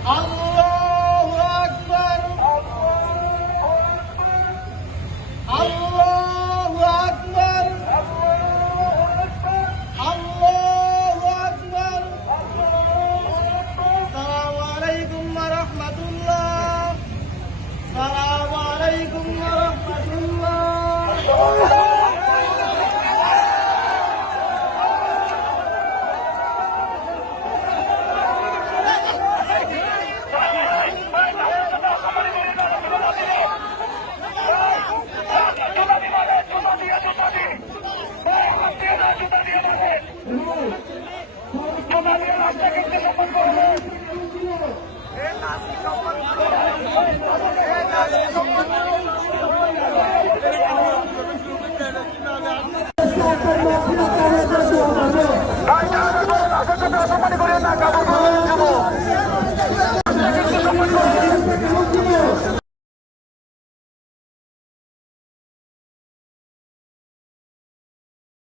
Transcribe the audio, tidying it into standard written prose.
আল্লাহু আকবার, আল্লাহু আকবার, আল্লাহু আকবার। আসসালামু আলাইকুম ওয়া রাহমাতুল্লাহ, আসসালামু আলাইকুম ওয়া রাহমাতুল্লাহ। সম্মান করেন না